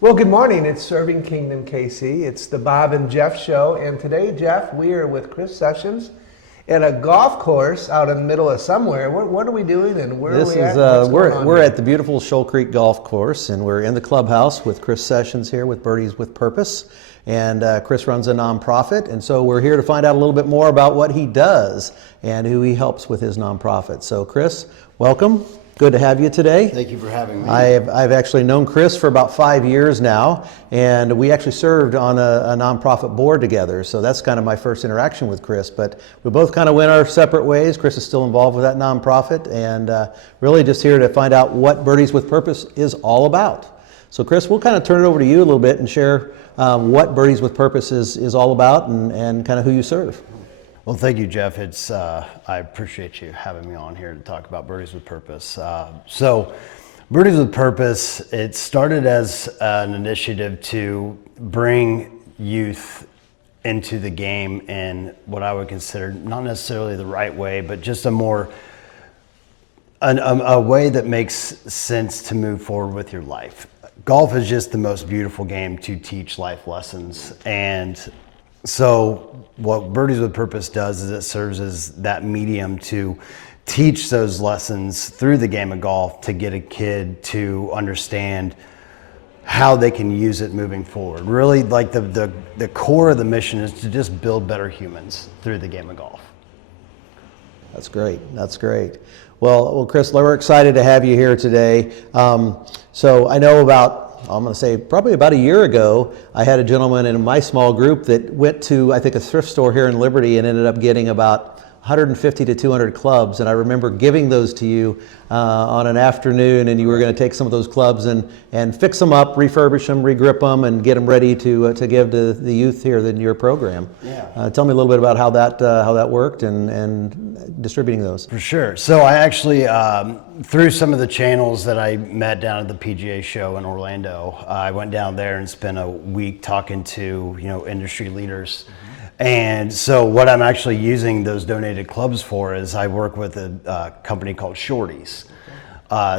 Well, good morning. It's Serving Kingdom KC. It's the Bob and Jeff show. And today, Jeff, we are with Chris Sessions at a golf course out in the middle of somewhere. What are we doing and where are we at? We're at the beautiful Shoal Creek Golf Course, and we're in the clubhouse with Chris Sessions here with Birdies With Purpose. And Chris runs a nonprofit, and so we're here to find out a little bit more about what he does and who he helps with his nonprofit. So Chris, welcome. Good to have you today. Thank you for having me. I've actually known Chris for about 5 years now, and we actually served on a nonprofit board together. So that's kind of my first interaction with Chris. But we both kind of went our separate ways. Chris is still involved with that nonprofit, and really just here to find out what Birdies With Purpose is all about. So Chris, we'll kind of turn it over to you a little bit and share what Birdies With Purpose is all about and kind of who you serve. Well, thank you, Jeff. I appreciate you having me on here to talk about Birdies With Purpose. So Birdies With Purpose, it started as an initiative to bring youth into the game in what I would consider not necessarily the right way, but just a way that makes sense to move forward with your life. Golf is just the most beautiful game to teach life lessons. And so what Birdies With Purpose does is it serves as that medium to teach those lessons through the game of golf to get a kid to understand how they can use it moving forward. Really, like the core of the mission is to just build better humans through the game of golf. That's great. That's great. Well, Chris, we're excited to have you here today. So I know I'm going to say probably about a year ago, I had a gentleman in my small group that went to, I think, a thrift store here in Liberty and ended up getting about 150 to 200 clubs. And I remember giving those to you on an afternoon, and you were going to take some of those clubs and fix them up, refurbish them, regrip them, and get them ready to give to the youth here in your program. Yeah. Tell me a little bit about how that worked and distributing those. For sure. So I actually, through some of the channels that I met down at the PGA show in Orlando, I went down there and spent a week talking to industry leaders. And so what I'm actually using those donated clubs for is I work with a company called Shorties.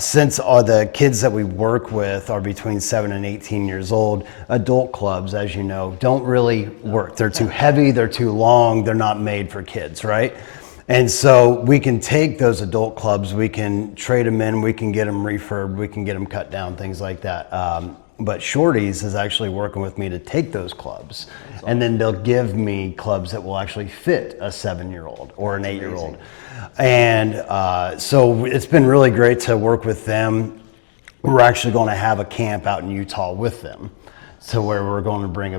Since all the kids that we work with are between 7 and 18 years old, adult clubs, as you know, don't really work. They're too heavy, they're too long, they're not made for kids, right? And so we can take those adult clubs, we can trade them in, we can get them refurbed, we can get them cut down, things like that. But Shorties is actually working with me to take those clubs, and then they'll give me clubs that will actually fit a 7-year-old or an 8-year-old. And so it's been really great to work with them. We're actually going to have a camp out in Utah with them, so where we're going to bring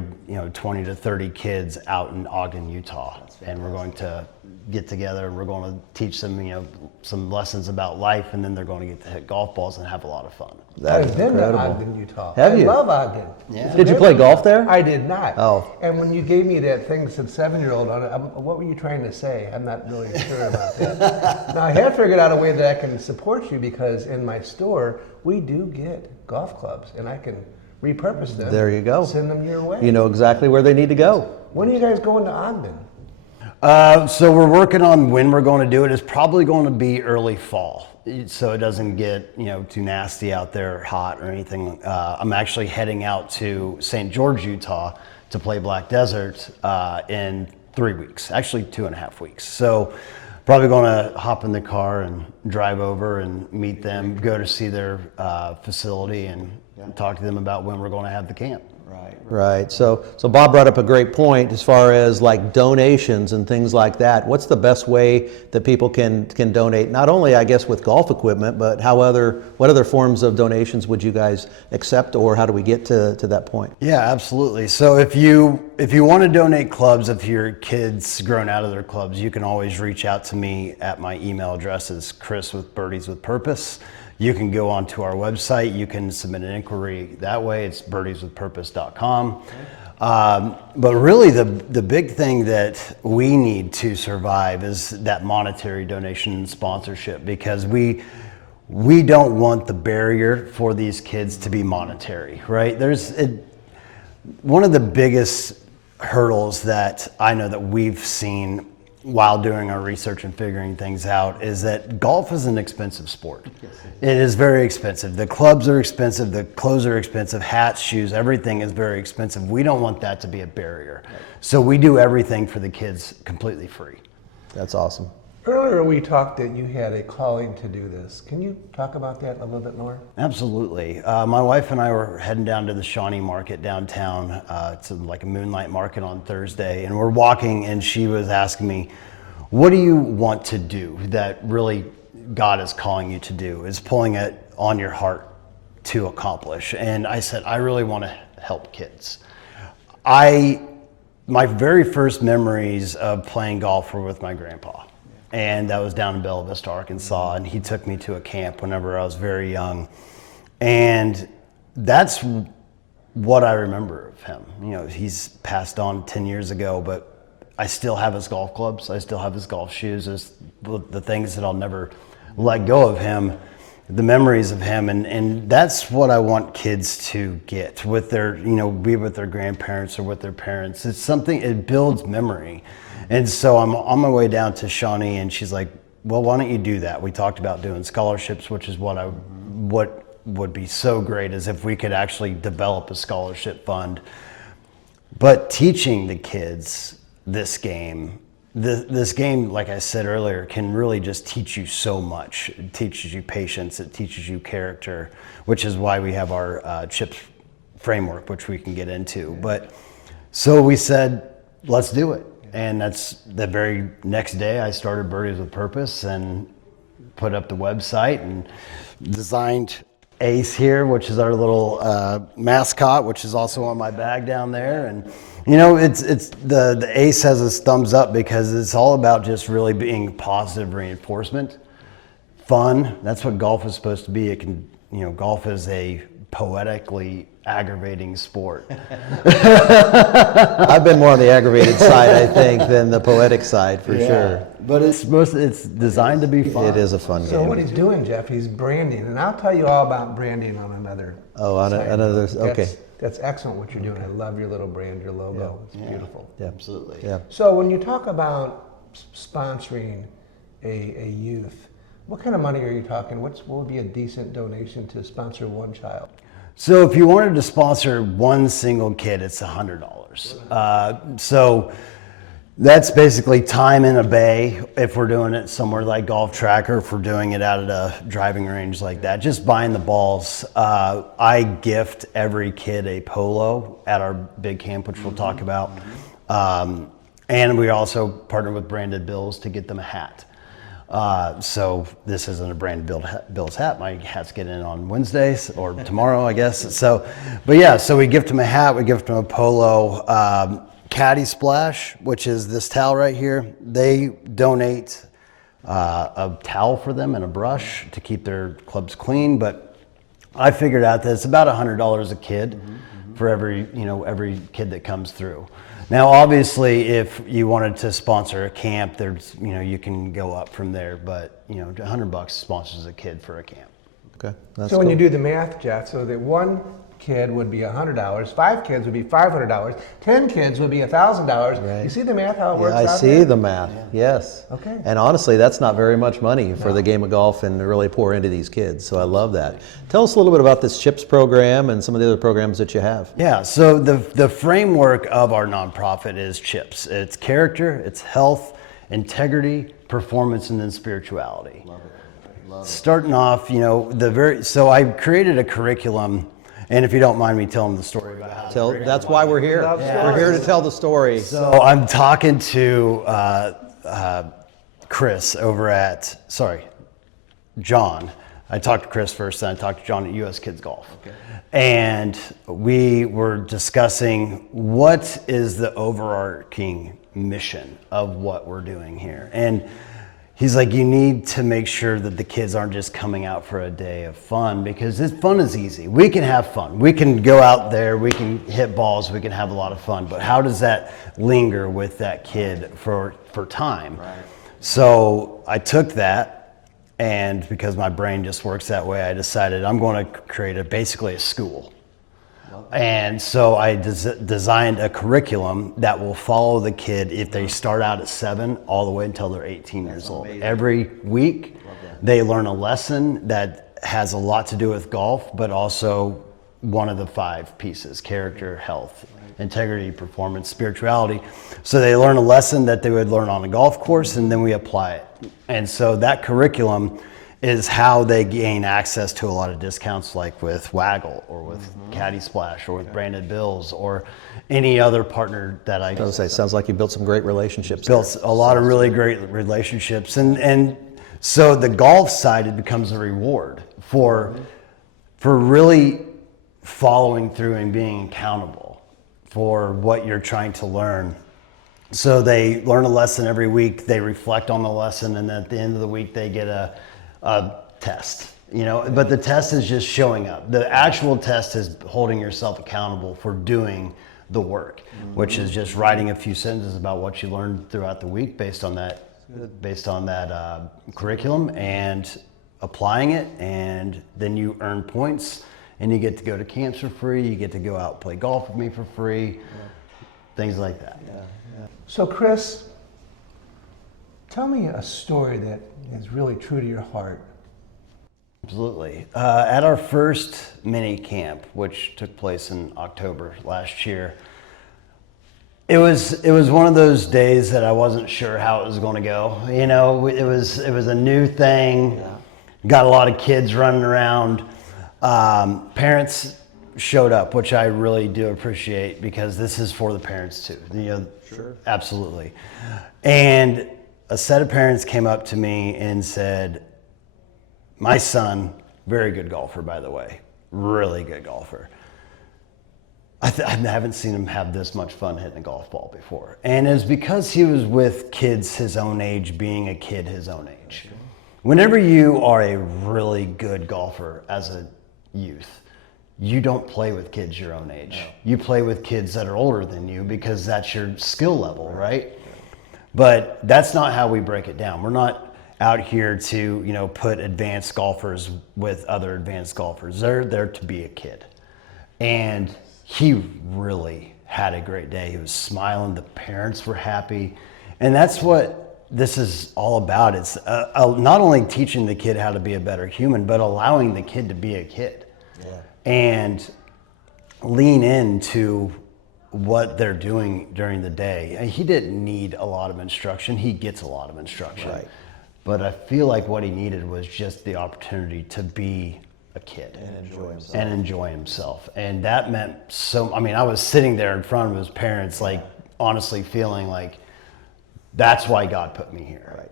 20 to 30 kids out in Ogden, Utah, and we're going to get together and we're going to teach them some lessons about life, and then they're going to get to hit golf balls and have a lot of fun. I've been to Ogden, Utah. Have you? I love Ogden. Yeah. Did you play golf there? I did not. Oh. And when you gave me that thing that said 7-year-old on it, what were you trying to say? I'm not really sure about that. Now, I have figured out a way that I can support you, because in my store, we do get golf clubs, and I can repurpose them. There you go. Send them your way. You know exactly where they need to go. When are you guys going to Ogden? So we're working on when we're going to do it. It's probably going to be early fall, so it doesn't get too nasty out there, hot or anything. I'm actually heading out to St. George, Utah, to play Black Desert in 3 weeks, actually 2.5 weeks. So probably going to hop in the car and drive over and meet them, go to see their facility, and talk to them about when we're going to have the camp. Right. So Bob brought up a great point as far as like donations and things like that. What's the best way that people can donate? Not only, I guess, with golf equipment, but what other forms of donations would you guys accept, or how do we get to that point? Yeah, absolutely. So if you want to donate clubs, if your kid's grown out of their clubs, you can always reach out to me at my email address is Chris with Birdies With Purpose. You can go onto our website. You can submit an inquiry that way. It's birdieswithpurpose.com. But really, the big thing that we need to survive is that monetary donation and sponsorship, because we don't want the barrier for these kids to be monetary, right? One of the biggest hurdles that I know that we've seen while doing our research and figuring things out is that golf is an expensive sport. It is very expensive. The clubs are expensive, the clothes are expensive, hats, shoes, everything is very expensive. We don't want that to be a barrier. So we do everything for the kids completely free. That's awesome. Earlier we talked that you had a calling to do this. Can you talk about that a little bit more? Absolutely. My wife and I were heading down to the Shawnee Market downtown. It's like a moonlight market on Thursday. And we're walking and she was asking me, what do you want to do that really God is calling you to do, is pulling it on your heart to accomplish? And I said, I really want to help kids. My very first memories of playing golf were with my grandpa. And that was down in Bella Vista, Arkansas, and he took me to a camp whenever I was very young. And that's what I remember of him. You know, he's passed on 10 years ago, but I still have his golf clubs. I still have his golf shoes. There's the things that I'll never let go of him, the memories of him. And that's what I want kids to get with their, be with their grandparents or with their parents. It's something, it builds memory. And so I'm on my way down to Shawnee, and she's like, well, why don't you do that? We talked about doing scholarships, which is what would be so great, is if we could actually develop a scholarship fund. But teaching the kids this game, like I said earlier, can really just teach you so much. It teaches you patience, it teaches you character, which is why we have our CHIPS framework, which we can get into. But so we said, let's do it. And that's the very next day I started Birdies with Purpose and put up the website and designed Ace here, which is our little mascot, which is also on my bag down there. And it's the Ace has his thumbs up because it's all about just really being positive reinforcement, fun. That's what golf is supposed to be. It can, golf is a poetically aggravating sport. I've been more on the aggravated side, I think, than the poetic side for sure. But it's designed to be fun. It is a fun game. So what he's doing, Jeff, he's branding, and I'll tell you all about branding on another. Oh, on another. Okay. That's excellent what you're doing. I love your little brand, your logo. It's beautiful. Yeah, absolutely. Yeah. So when you talk about sponsoring a youth, what kind of money are you talking? What would be a decent donation to sponsor one child? So if you wanted to sponsor one single kid, it's $100. So that's basically time in a bay if we're doing it somewhere like Golf Track, or if we're doing it out at a driving range like that, just buying the balls. I gift every kid a polo at our big camp, which we'll talk about. And we also partner with Branded Bills to get them a hat. So this isn't a branded Bill's hat. My hats get in on Wednesdays or tomorrow, I guess. So, but yeah, so we gift them a hat, we gift them a polo. Caddy Splash, which is this towel right here, they donate a towel for them and a brush to keep their clubs clean. But I figured out that it's about $100 a kid for every kid that comes through. Now, obviously, if you wanted to sponsor a camp, there's, you can go up from there, but, $100 sponsors a kid for a camp. Okay. That's So when cool. you do the math, Jeff, so that one kid would be $100, 5 kids would be $500, 10 kids would be $1,000. Right. You see the math, how it works I out see there? the math. Yes. Okay. And honestly, that's not very much money for the game of golf and to really pour into these kids. So I love that. Tell us a little bit about this CHIPS program and some of the other programs that you have. Yeah, so the framework of our nonprofit is CHIPS. It's character, it's health, integrity, performance, and then spirituality. Love it. Love it. Starting off, so I created a curriculum. And if you don't mind me telling the story about how That's why we're here. We're here to tell the story. So I'm talking to John. I talked to Chris first, then I talked to John at US Kids Golf. Okay. And we were discussing what is the overarching mission of what we're doing here. And he's like, you need to make sure that the kids aren't just coming out for a day of fun, because fun is easy. We can have fun. We can go out there, we can hit balls, we can have a lot of fun. But how does that linger with that kid for time? Right. So I took that, and because my brain just works that way, I decided I'm going to create basically a school And so I designed a curriculum that will follow the kid if they start out at 7 all the way until they're 18 years old. Every week they learn a lesson that has a lot to do with golf, but also one of the 5 pieces: character, health, integrity, performance, spirituality. So they learn a lesson that they would learn on a golf course, and then we apply it. And so that curriculum is how they gain access to a lot of discounts, like with Waggle or with Caddy Splash or with Branded Bills or any other partner that I was say, sounds like you built some great relationships. built a lot of really great relationships. And so the golf side, it becomes a reward for really following through and being accountable for what you're trying to learn. So they learn a lesson every week, they reflect on the lesson, and then at the end of the week they get a test, but the test is just showing up. The actual test is holding yourself accountable for doing the work, which is just writing a few sentences about what you learned throughout the week based on that curriculum, and applying it, and then you earn points, and you get to go to camps for free, you get to go out and play golf with me for free, things like that. So Chris, tell me a story that is really true to your heart. Absolutely. At our first mini camp, which took place in October last year, it was one of those days that I wasn't sure how it was going to go. It was a new thing. Got a lot of kids running around. Parents showed up, which I really do appreciate, because this is for the parents too. Sure. Absolutely. And a set of parents came up to me and said, my son, very good golfer, by the way, really good golfer. I haven't seen him have this much fun hitting a golf ball before. And it's because he was with kids his own age, being a kid his own age. Whenever you are a really good golfer as a youth, you don't play with kids your own age. You play with kids that are older than you, because that's your skill level, right? But that's not how we break it down. We're not out here to, put advanced golfers with other advanced golfers. They're there to be a kid. And he really had a great day. He was smiling. The parents were happy. And that's what this is all about. It's not only teaching the kid how to be a better human, but allowing the kid to be a kid. And lean into what they're doing during the day. And he didn't need a lot of instruction. He gets a lot of instruction. Right. But I feel like what he needed was just the opportunity to be a kid and enjoy himself. And that meant I was sitting there in front of his parents, like honestly feeling like that's why God put me here. Right.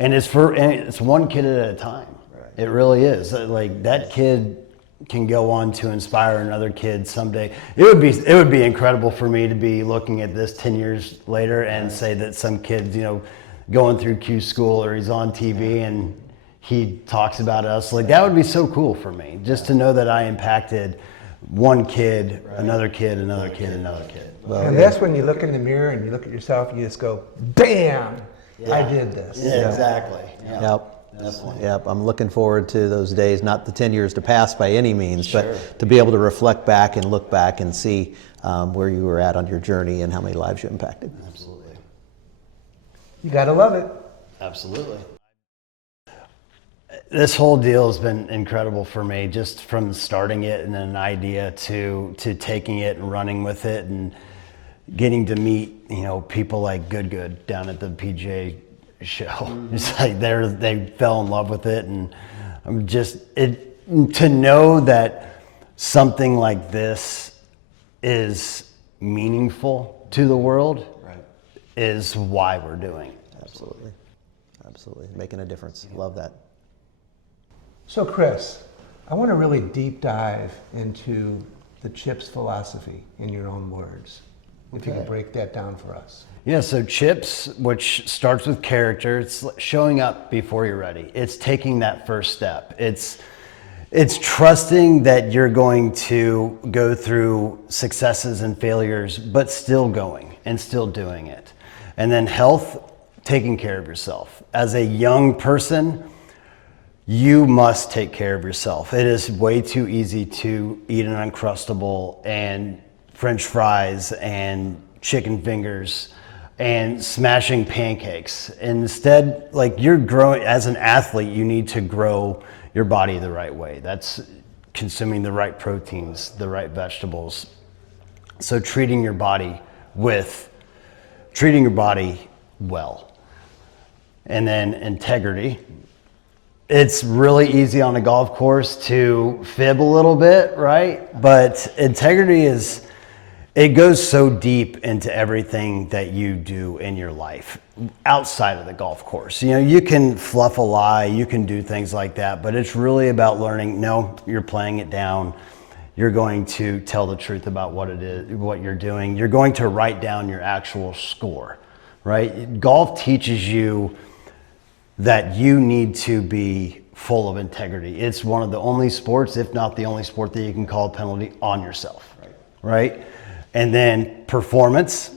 And it's one kid at a time. Right. It really is. Like, that kid can go on to inspire another kid someday. It would be incredible for me to be looking at this 10 years later and say that some kid's, going through Q school, or he's on TV and he talks about us. Like, that would be so cool for me, just to know that I impacted one kid, another kid, another kid, another kid. Well, and that's when you look in the mirror and you look at yourself and you just go, bam, I did this. Yeah, exactly. Yeah. Yep. Yep, I'm looking forward to those days, not the 10 years to pass by any means, but to be able to reflect back and look back and see where you were at on your journey and how many lives you impacted. Absolutely. You gotta love it. Absolutely. This whole deal has been incredible for me, just from starting it and an idea to taking it and running with it, and getting to meet, people like Good down at the PGA show. It's like they fell in love with it, and I'm just to know that something like this is meaningful to the world is why we're doing it. Absolutely, making a difference. Love that. So Chris, I want to really deep dive into the CHIPS philosophy in your own words. If you could break that down for us. Yeah, so CHIPS, which starts with character, it's showing up before you're ready. It's taking that first step. It's trusting that you're going to go through successes and failures, but still going and still doing it. And then health, taking care of yourself. As a young person, you must take care of yourself. It is way too easy to eat an Uncrustable and French fries and chicken fingers and smashing pancakes. Instead, like, you're growing as an athlete, you need to grow your body the right way. That's consuming the right proteins, the right vegetables. So treating your body well. And then integrity. It's really easy on a golf course to fib a little bit, right? But integrity it goes so deep into everything that you do in your life outside of the golf course. You know, you can fluff a lie, you can do things like that, but it's really about learning, no, you're playing it down. You're going to tell the truth about what it is, what you're doing. You're going to write down your actual score, right? Golf teaches you that you need to be full of integrity. It's one of the only sports, if not the only sport, that you can call a penalty on yourself, right? And then performance.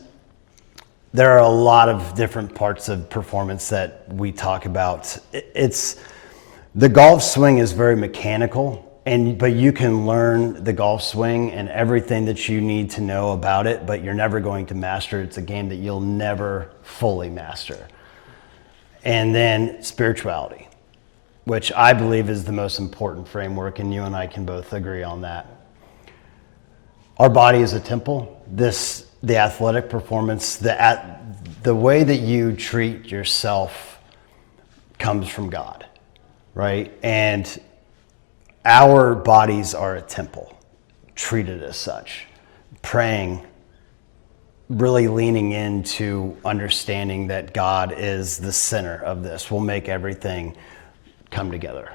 There are a lot of different parts of performance that we talk about. The golf swing is very mechanical, but you can learn the golf swing and everything that you need to know about it, but you're never going to master it. It's a game that you'll never fully master. And then spirituality, which I believe is the most important framework, and you and I can both agree on that. Our body is a temple. The athletic performance, the way that you treat yourself comes from God, right? And our bodies are a temple, treated as such. Praying, really leaning into understanding that God is the center of this will make everything come together.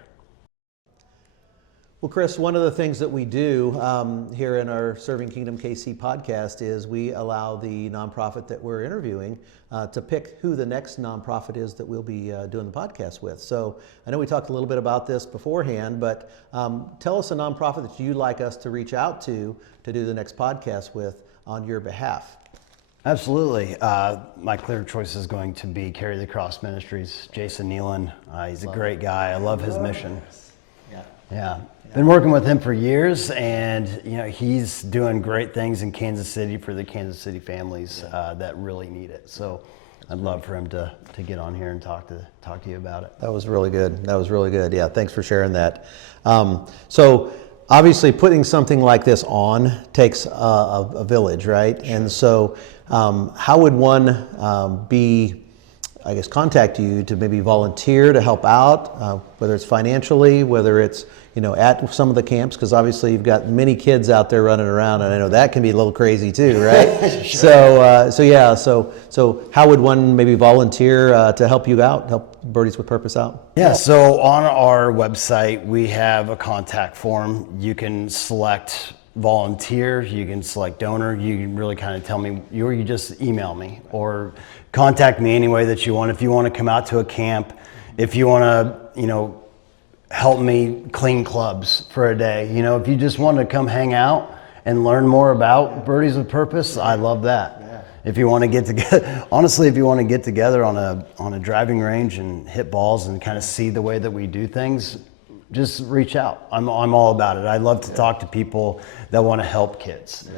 Well, Chris, one of the things that we do here in our Serving Kingdom KC podcast is we allow the nonprofit that we're interviewing to pick who the next nonprofit is that we'll be doing the podcast with. So I know we talked a little bit about this beforehand, but tell us a nonprofit that you'd like us to reach out to do the next podcast with on your behalf. Absolutely. My clear choice is going to be Carry the Cross Ministries. Jason Nealon, he's a great guy. I love his mission. Yeah. Been working with him for years, and he's doing great things in Kansas City for the Kansas City families that really need it. So I'd love for him to get on here and talk to you about it. That was really good. Yeah, thanks for sharing that. So obviously putting something like this on takes a village, right? Sure. And so how would one contact you to maybe volunteer to help out, whether it's financially, whether it's at some of the camps, because obviously you've got many kids out there running around, and I know that can be a little crazy too, right? Sure. So how would one maybe volunteer to help you out, help Birdies with Purpose out? Yeah, so on our website we have a contact form. You can select volunteer, you can select donor, you can really kind of tell me, or you just email me or contact me any way that you want. If you want to come out to a camp, if you want to, help me clean clubs for a day, if you just want to come hang out and learn more about Birdies with Purpose, I love that. Yeah. If you want to get together, honestly, if you want to get together on a driving range and hit balls and kind of see the way that we do things, just reach out. I'm all about it. I love to talk to people that want to help kids.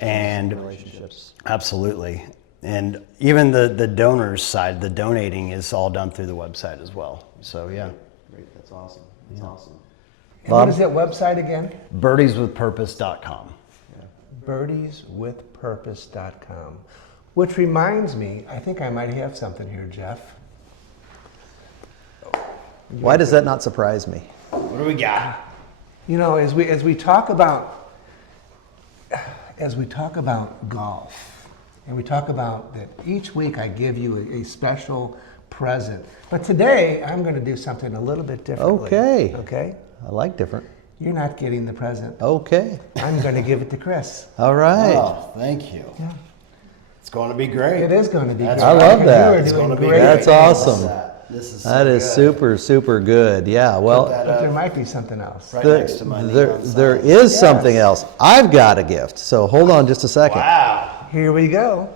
And relationships. Absolutely. And even the donors side, the donating is all done through the website as well. So yeah. Great. That's awesome. That's awesome. And what is that website again? Birdieswithpurpose.com. Yeah. Birdieswithpurpose.com. Which reminds me, I think I might have something here, Jeff. Why does that not surprise me? What do we got? As we talk about golf, and we talk about that each week I give you a special present. But today I'm going to do something a little bit differently. Okay? I like different. You're not getting the present. Okay. I'm going to give it to Chris. All right. Oh, thank you. Yeah. It's going to be great. It is going to be great. I love that. It's going to be great. That's awesome. That is super, super good. Yeah, well. But there might be something else. Right next to my there is something else. I've got a gift. So hold on just a second. Wow. Here we go.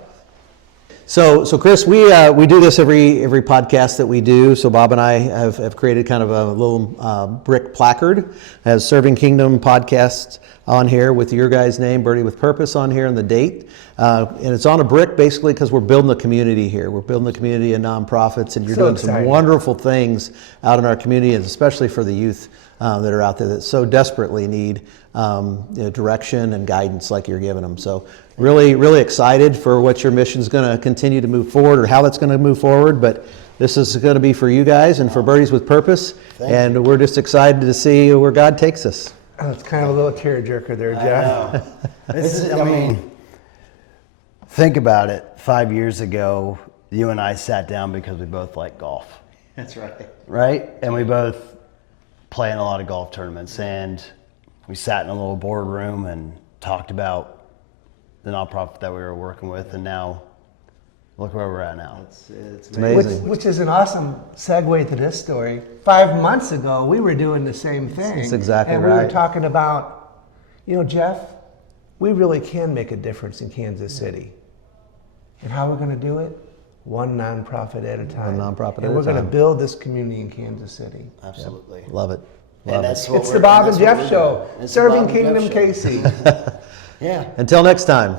So Chris, we do this every podcast that we do. So Bob and I have created kind of a little brick placard, has Serving Kingdom podcast on here with your guys' name, Birdie with Purpose, on here and the date. And it's on a brick basically because we're building a community here. We're building a community of nonprofits, and you're doing some wonderful things out in our community, and especially for the youth that are out there that so desperately need direction and guidance like you're giving them. So really excited for what your mission is going to continue to move forward, or how that's going to move forward. But this is going to be for you guys and for Birdies with Purpose. And we're just excited to see where God takes us. Oh, it's kind of a little tearjerker there, Jeff. I mean, think about it. 5 years ago, you and I sat down because we both like golf. That's right. Right? And we both play in a lot of golf tournaments. And we sat in a little boardroom and talked about the nonprofit that we were working with. And now, look where we're at now. It's amazing. Which is an awesome segue to this story. 5 months ago, we were doing the same thing. That's exactly right. And we were talking about, Jeff, we really can make a difference in Kansas City. And how we're going to do it? One nonprofit at a time. One nonprofit at a time. And we're going to build this community in Kansas City. Absolutely. Yep. Love it. It's the Bob and Jeff Show. Serving Kingdom KC. Yeah. Until next time.